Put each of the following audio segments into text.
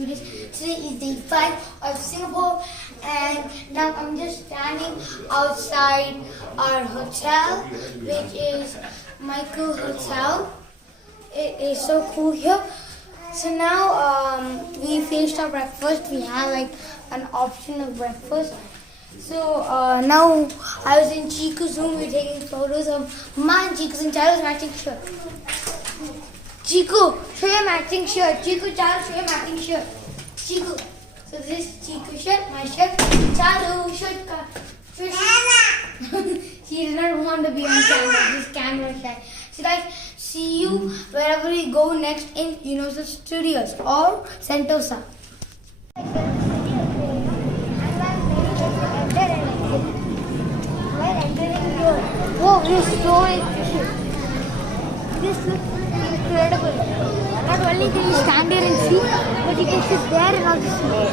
videos. Today is day 5 of Singapore, and now I'm just standing outside our hotel, which is Michael Hotel. It is so cool here. So now we finished our breakfast. We have like an option of breakfast. So now I was in Chico's room. We were taking photos of mine, Chico's and Charu's matching shirt. Chico, show your matching shirt. Chico, Charu, show your matching shirt. Chico. So this is Chico's shirt, my shirt. Charu, shirt. She does not want to be on camera. This camera shy. So guys, see you wherever we go next in Universal Studios or Sentosa. Whoa, this is so interesting. This looks incredible. Not only can you stand there and see, but you can sit there and also see.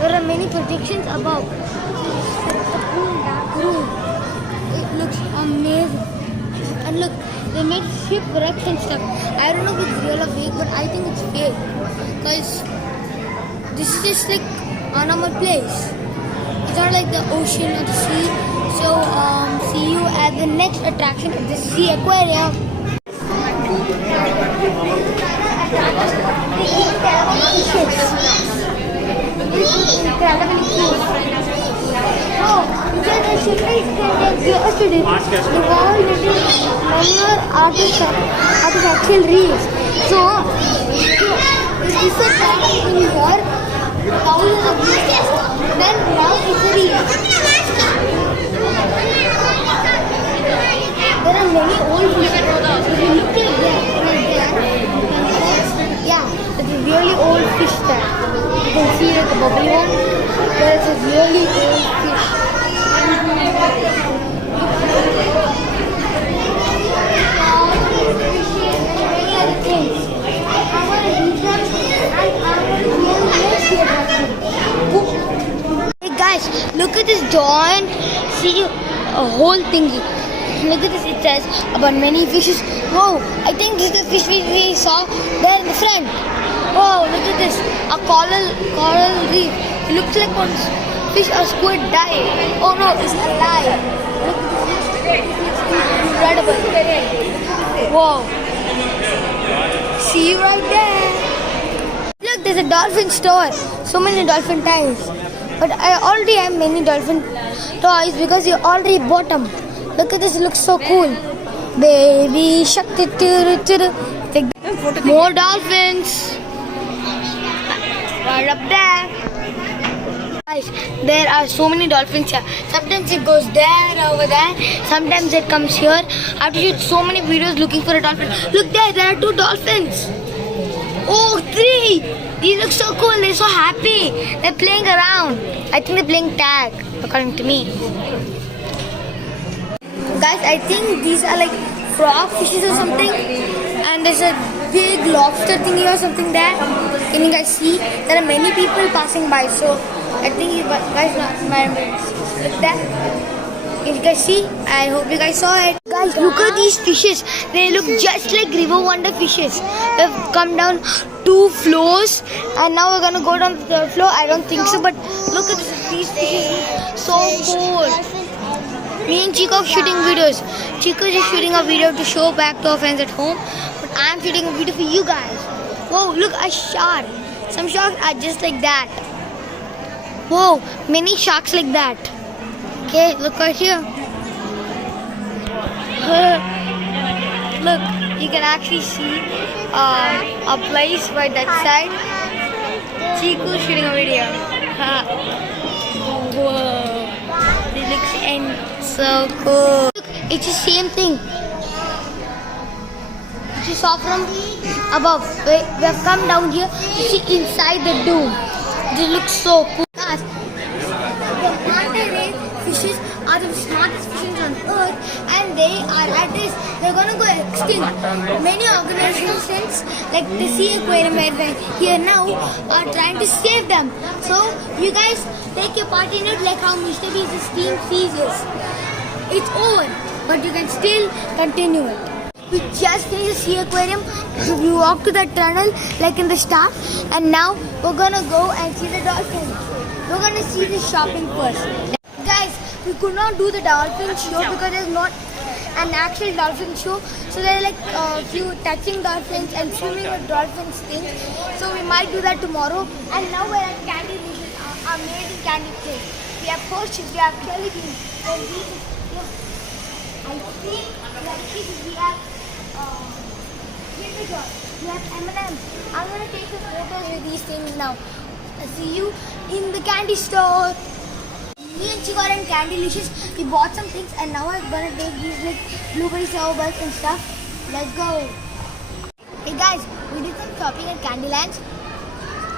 There are many projections above. It's a cool dark room. It looks amazing. And look, they made shipwrecks and stuff. I don't know if it's real or fake, but I think it's fake. Because this is just like a normal place. It's not like the ocean or the sea. So, see you at the next attraction of the Sea Aquarium. Incredibly cool. Oh, the ship is yesterday. The wall longer artificial reefs. So, this is a pattern in here. Thousands of years. Then now it's a reef. There are many old fish. If you look at them, right there, yeah, it's a really old fish there. You can see like a bubbly one. There's a really old fish. Many other things. I want to eat them and I want to really hey guys, look at this giant. See a whole thingy. Look at this, it says about many fishes. Whoa, I think this is the fish we saw there in the front. Whoa, look at this, a coral reef. It looks like one fish or squid died. Oh no, it's alive. Look at this, incredible. Whoa, see you right there. Look, there's a dolphin store. So many dolphin toys. But I already have many dolphin toys because you already bought them. Look at this, it looks so cool. Baby shark. More dolphins. Right up there. Guys, there are so many dolphins here. Sometimes it goes there, over there. Sometimes it comes here. I have to shoot so many videos looking for a dolphin. Look there are 2 dolphins. Oh, 3. These look so cool. They're so happy. They're playing around. I think they're playing tag, according to me. Guys, I think these are like frog fishes or something, and there's a big lobster thingy or something there. Can you guys see? There are many people passing by, so I think you guys might look there. Can you guys see? I hope you guys saw it. Guys, look at these fishes. They look just like River Wonder fishes. They've come down 2 floors, and now we're gonna go down to the 3rd floor. I don't think so, but look at these fishes. So cool. Me and Chico are shooting videos. Chico is just shooting a video to show back to our friends at home. But I'm shooting a video for you guys. Whoa, look, a shark. Some sharks are just like that. Whoa, many sharks like that. Okay, look right here. Look, you can actually see a place right that side. Chico is shooting a video. Whoa. It looks so cool. Look, it's the same thing. You saw from above. We have come down here to see inside the dome. This looks so cool. Guys, the manta ray fishes are the smartest fishes on earth, and they are at this. They're gonna go extinct. Many organizations like the Sea Aquarium where we're here now are trying to save them. So you guys take your part in it, like how Mr. Beast's team sees this. It's over, but you can still continue it. We just finished the sea aquarium. We walked to that tunnel like in the start, and now we're gonna go and see the dolphins. We're gonna see the shopping first. Guys, we could not do the dolphin show because there's not an actual dolphin show. So there are like a few touching dolphins and swimming with dolphins things. So we might do that tomorrow. And now we're at Candy Region, amazing candy place. We have potions, we have jelly beans, and we have we have M&M. I'm gonna take the photos with these things now. I'll see you in the candy store. Me and Chica and Candylicious, we bought some things and now I'm gonna take these like blueberry sour buns and stuff. Let's go. Hey guys, we did some shopping at Candyland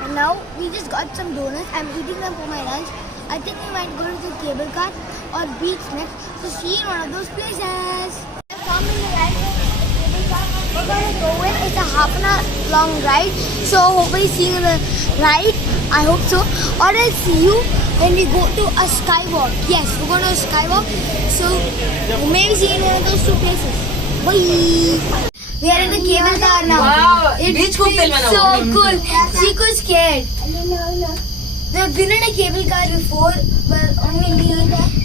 and now we just got some donuts. I'm eating them for my lunch. I think we might go to the cable car or beach next. So see you in one of those places. Come in the ride. We're gonna go in. It's a half an hour long ride. So hopefully see you in the ride. I hope so. Or I'll see you when we go to a skywalk. Yes, we're going to a skywalk. So maybe see you in one of those two places. Bye. We are in the cable car now. Wow, It's so cool. Chico's scared. We've been in a cable car before, but only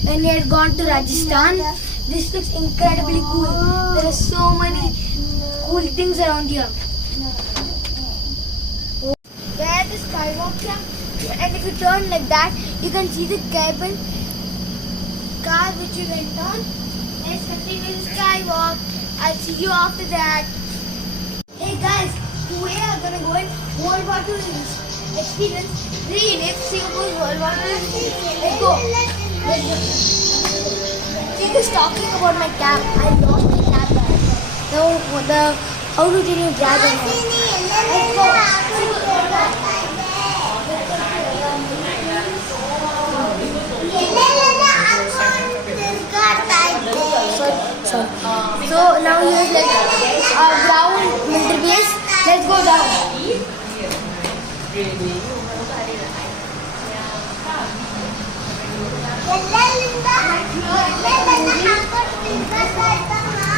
when we had gone to Rajasthan. This looks incredibly cool. There are so many cool things around here. We're at the skywalk here, and if you turn like that, you can see the cable car which you went on. Let's continue the skywalk. I'll see you after that. Hey guys, we are gonna go in World War II experience. Relive Singapore's World War II. Let's go. Let's go. She was talking about my cap. I lost my cap. The how to renew dragon. Let's go. So now here's like a ground military base. Let's go down.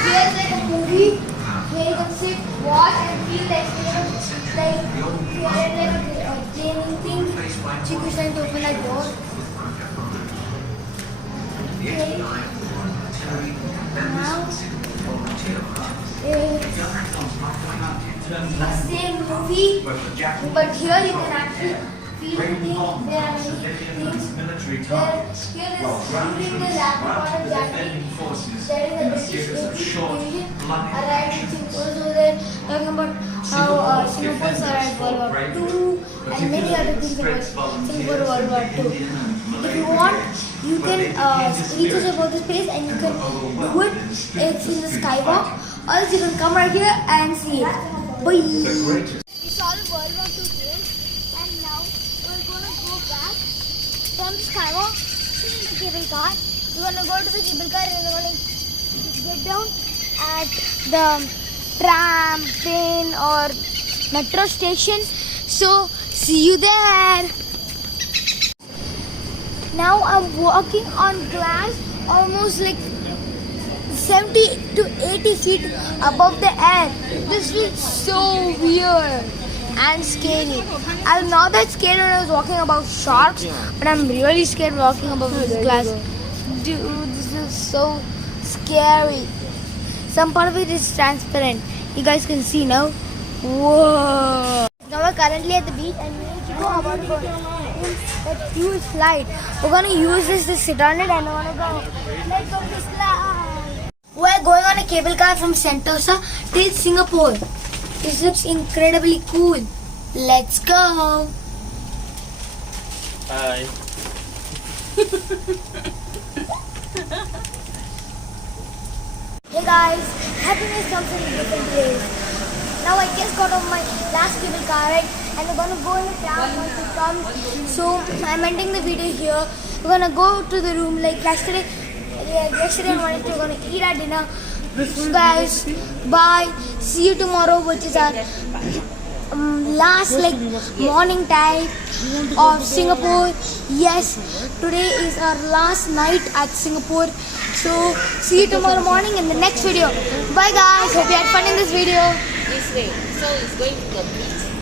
Here's like a movie where you can sit, watch and feel the experience. Like here like a training thing. Chiku's trying to open that door. Okay. Now it's the same movie, but here you can actually feel the thing. There are many things. Here is reading the Laptop of Jackie. There is a British division arrived in Singapore. So they're talking about how Singapore survived World War II and many other things about Singapore World War II. If you want, you can reach us about this place and you can do it. It's in the skywalk. Or else you can come right here and see it. Bye. We saw the World War II game and now we're gonna go back from the skywalk to the cable car. We're gonna go to the cable car and we're gonna get down at the tram, train or metro station. So see you there. Now I'm walking on glass almost like 70 to 80 feet above the air. This looks so weird and scary. I'm not that scared when I was walking above sharks, but I'm really scared walking above this glass. Dude, this is so scary. Some part of it is transparent. You guys can see now. Whoa. Now we're currently at the beach and we need to go about to go in that huge slide. We're gonna use this to sit on it and I wanna go. Let's go to the slide. We're going on a cable car from Sentosa till Singapore. This looks incredibly cool. Let's go. Hi. Hey guys, happiness comes in different ways. Now I just got off my last cable car ride and we're gonna go in the tram once it comes. So I'm ending the video here. We're gonna go to the room like yesterday. Yesterday and Wednesday we're gonna eat our dinner. So guys, bye. See you tomorrow, which is our last like morning time of Singapore. Yes, today is our last night at Singapore. So see you tomorrow morning in the next video. Bye guys. Hope you had fun in this video. This way. So it's going to the beach.